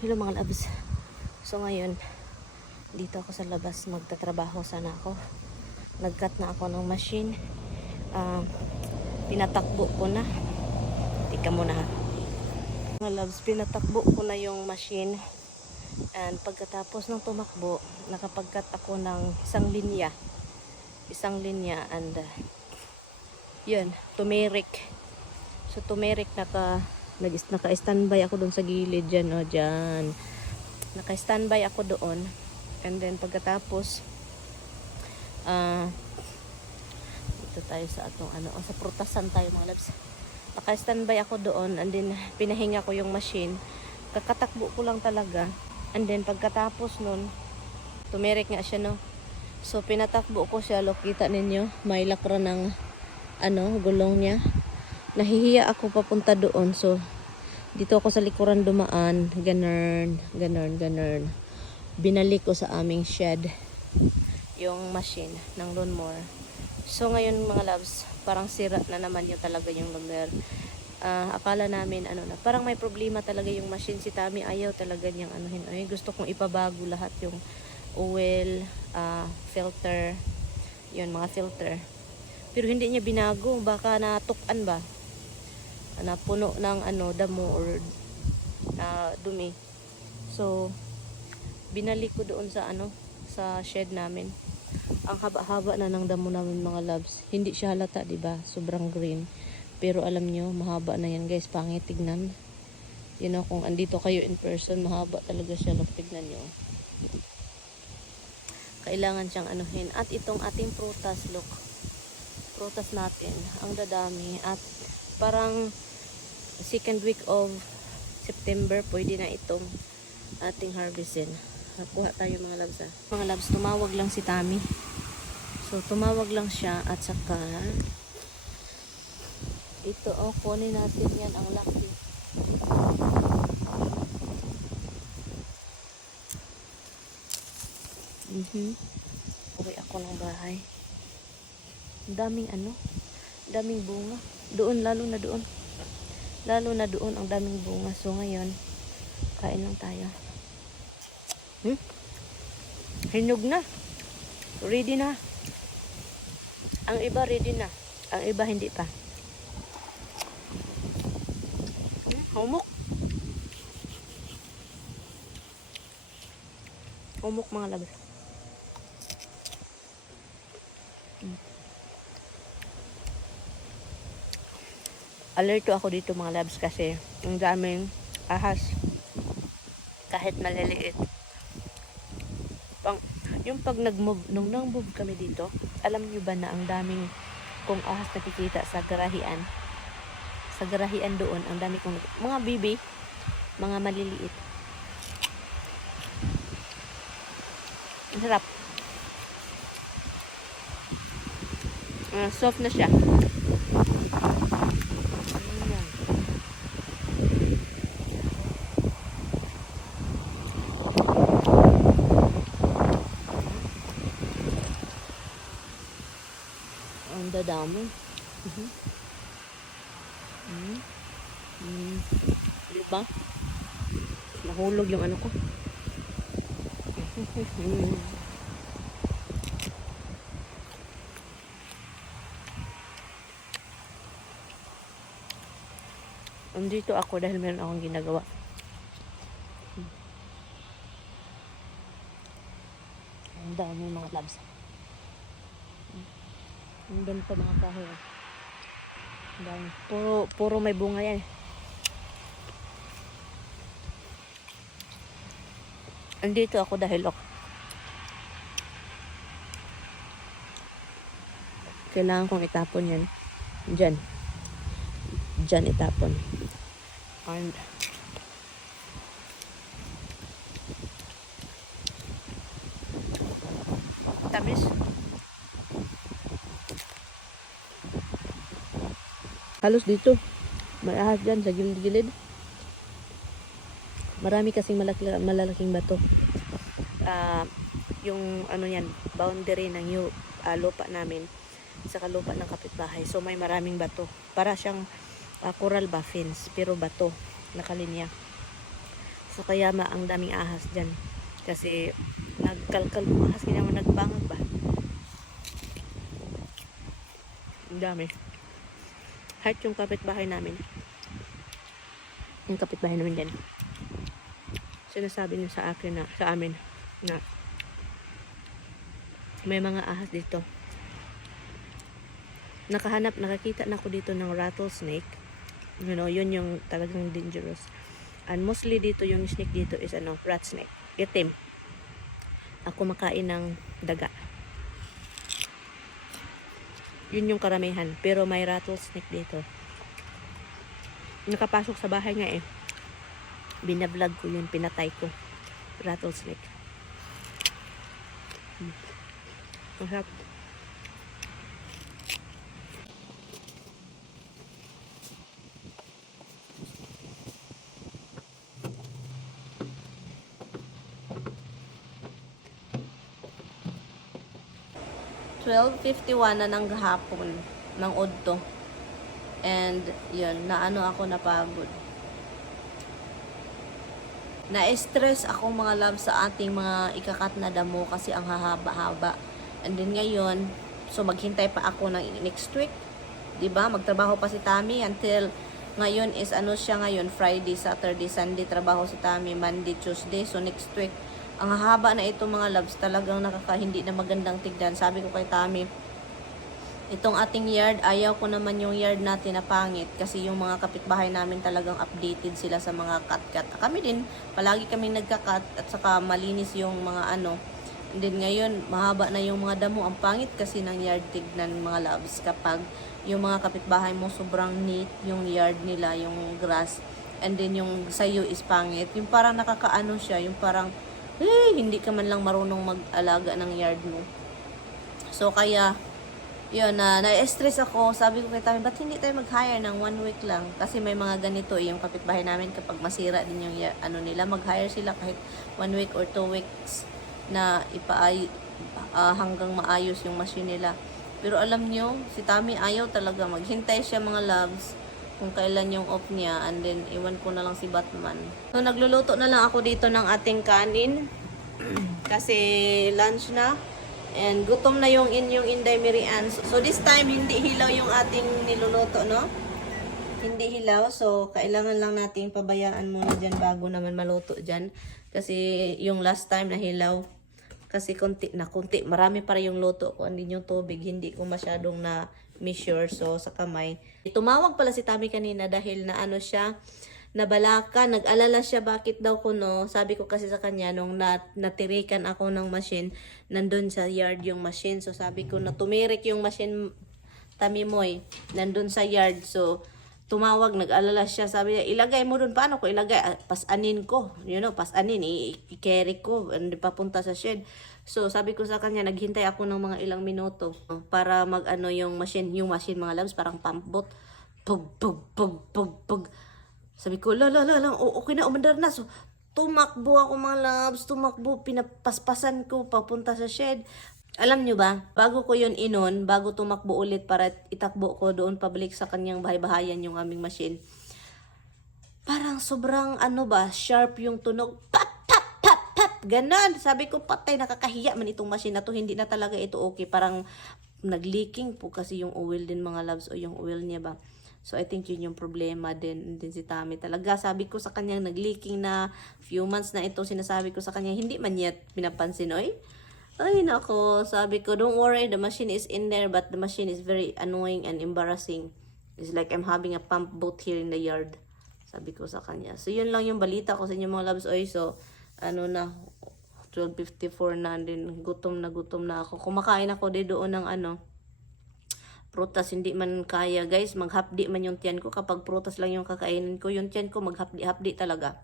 Hello mga labs. So ngayon, dito ako sa labas, magtatrabaho sana ako. Nag-cut na ako ng machine. Pinatakbo ko na. Tika muna ha. Mga labs, pinatakbo ko na yung machine. And pagkatapos ng tumakbo, nakapag-cut ako ng isang linya. And yun, turmeric. So turmeric naka-standby ako doon sa gilid dyan, o dyan. Naka-standby ako doon. And then pagkatapos dito tayo sa atong sa prutasan tayo mga labs. Naka-standby ako doon, and then pinahinga ko yung machine. Kakatakbo ko lang talaga. And then pagkatapos nun, turmeric nga siya, no. So pinatakbo ko siya, look, kita ninyo, may lakra ng gulong niya. Nahihiya ako papunta doon. So dito ako sa likuran dumaan, ganun. Binalik ko sa aming shed yung machine ng lawnmower. So ngayon mga loves, parang sira na naman yung talaga yung lawnmower. Akala namin parang may problema talaga yung machine. Si Tami ayaw talaga niyang anuhin. Ay, gusto kong ipabago lahat yung oil, filter, yun mga filter. Pero hindi niya binago, baka natukan ba? Puno ng damo or dumi. So binalik ko doon sa sa shed namin. Ang haba-haba na ng damo namin mga loves. Hindi siya halata, 'di ba? Sobrang green. Pero alam nyo, mahaba na yan guys. Pangit tignan. You know, kung andito kayo in person, mahaba talaga siya. Look, tignan nyo. Kailangan siyang anuhin. At itong ating prutas, look. Prutas natin, ang dadami. At parang second week of September, pwede na itong ating harvestin. Kuha tayo mga labs. Mga labs, tumawag lang si Tami. So, tumawag lang siya at saka ito, kunin natin yan, ang laki. Uwi ako ng bahay. Daming daming bunga. Doon, lalo na doon ang daming bunga. So ngayon, kain lang tayo. Hinog na. Ready na. Ang iba ready na. Ang iba hindi pa. Humok. Humok mga labas. Alerto ako dito mga labs kasi ang daming ahas. Kahit maliliit. Yung pag nag-move kami dito, alam nyo ba na ang daming kong ahas nakikita sa garahian? Sa garahian doon, ang dami kong mga bibi, mga maliliit. Ang sarap. Soft na siya. Ang dadami. Ano ba? Nahulog yung ko. Andito ako dahil meron akong ginagawa. Ang dami mga labs. Ang dami pa mga kahoy. Ang dami. Puro may bunga yan. Andito ako dahil kailangan kong itapon yan. Diyan itapon. And tamis. Halos dito. May ahas dyan sa gilid-gilid. Marami kasing malalaking bato. Yung yan, boundary ng lupa namin sa lupa ng kapitbahay. So may maraming bato. Para siyang coral ba, fence, pero bato, nakalinya. So kaya ang daming ahas dyan. Kasi nagkalkal mo ahas, kaya naman nagbangag ba? Ang dami. Kahit yung kapitbahay namin. Yung kapitbahay namin dyan. Sinasabi niya sa akin na, sa amin, na may mga ahas dito. Nakakita na ako dito ng rattlesnake. You know, yun yung talagang dangerous. And mostly dito, yung snake dito is rat snake. Itim. Ako makain ng daga. Yun yung karamihan. Pero may rattlesnake dito. Nakapasok sa bahay nga eh. Binablog ko yun, pinatay ko. Rattlesnake. Masarap. $12.51 na ng hapon ng udto. And yun, ako napagod. Na-stress ako mga love sa ating mga ikakat na damo kasi ang hahaba-haba. And then ngayon, so maghintay pa ako ng next week. 'Di ba? Magtrabaho pa si Tami until ngayon is siya ngayon, Friday, Saturday, Sunday trabaho si Tami, Monday, Tuesday. So next week, ang hahaba na ito mga loves, talagang hindi na magandang tignan. Sabi ko kay Tami, itong ating yard, ayaw ko naman yung yard natin na pangit kasi yung mga kapitbahay namin talagang updated sila sa mga cut-cut. Kami din, palagi kaming nagka-cut at saka malinis yung mga And then ngayon, mahaba na yung mga damo. Ang pangit kasi ng yard tignan mga loves kapag yung mga kapitbahay mo sobrang neat yung yard nila, yung grass. And then yung sayo is pangit. Yung parang nakakaano siya, yung parang, hindi ka man lang marunong mag-alaga ng yard mo. So kaya, yun, na-stress ako. Sabi ko kay Tami, ba't hindi tayo mag-hire ng 1 week lang? Kasi may mga ganito, yung kapitbahay namin, kapag masira din yung nila, mag-hire sila kahit 1 week or 2 weeks na hanggang maayos yung machine nila. Pero alam nyo, si Tami ayaw talaga. Maghintay siya mga loves kung kailan yung off niya. And then, iwan ko na lang si Batman. So, nagluluto na lang ako dito ng ating kanin. Kasi lunch na. And gutom na yung inyong Inday Mirian. So this time, hindi hilaw yung ating niluluto, no? Hindi hilaw. So, kailangan lang natin pabayaan muna dyan bago naman maluto dyan. Kasi yung last time na hilaw, kasi konti. Marami pa rin yung luto ko. Hindi yung tubig. Hindi ko masyadong na measure. So, sa kamay. Tumawag pala si Tami kanina dahil na siya, nabalaka, nag-alala siya bakit daw ko sabi ko kasi sa kanya nung natirikan ako ng machine, nandun sa yard yung machine. So sabi ko na tumirik yung machine, Tami Moy, nandun sa yard. So tumawag, nag-alala siya, sabi niya, ilagay mo dun, paano ko ilagay? Pasanin ko, pasanin, i-carry ko, papunta sa shed. So sabi ko sa kanya, naghintay ako ng mga ilang minuto para yung machine mga loves, parang pump bot, pug. Sabi ko, okay na, umandar na. So, tumakbo ako mga loves, pinapaspasan ko papunta sa shed. Alam nyo ba, bago ko yun bago tumakbo ulit para itakbo ko doon pabalik sa kanyang bahay-bahayan yung aming machine. Parang sobrang sharp yung tunog. Pap, pap, pap, pap. Ganon. Sabi ko, patay, nakakahiya man itong machine na to. Hindi na talaga ito okay. Parang nag-leaking po kasi yung oil din mga loves o yung oil niya ba. So, I think yun yung problema din si Tami talaga. Sabi ko sa kanya, nag-leaking na few months na ito. Sinasabi ko sa kanya, hindi man niya pinapansin. Ay, nako. Sabi ko, don't worry, the machine is in there, but the machine is very annoying and embarrassing. It's like I'm having a pump boat here in the yard. Sabi ko sa kanya. So, yun lang yung balita ko sa inyo mga loves. So, 12:54 na din. Gutom na ako. Kumakain ako doon ng prutas, hindi man kaya guys, maghapdi man yung tiyan ko. Kapag prutas lang yung kakainin ko, yung tiyan ko maghapdi-hapdi talaga.